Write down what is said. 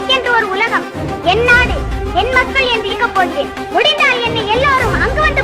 எனக்கென்று ஒரு உலகம், என் நாடு, என் மக்கள் என்று இருக்க போகிறேன். முடிந்தால் என்னை எல்லாரும் அங்கு வந்து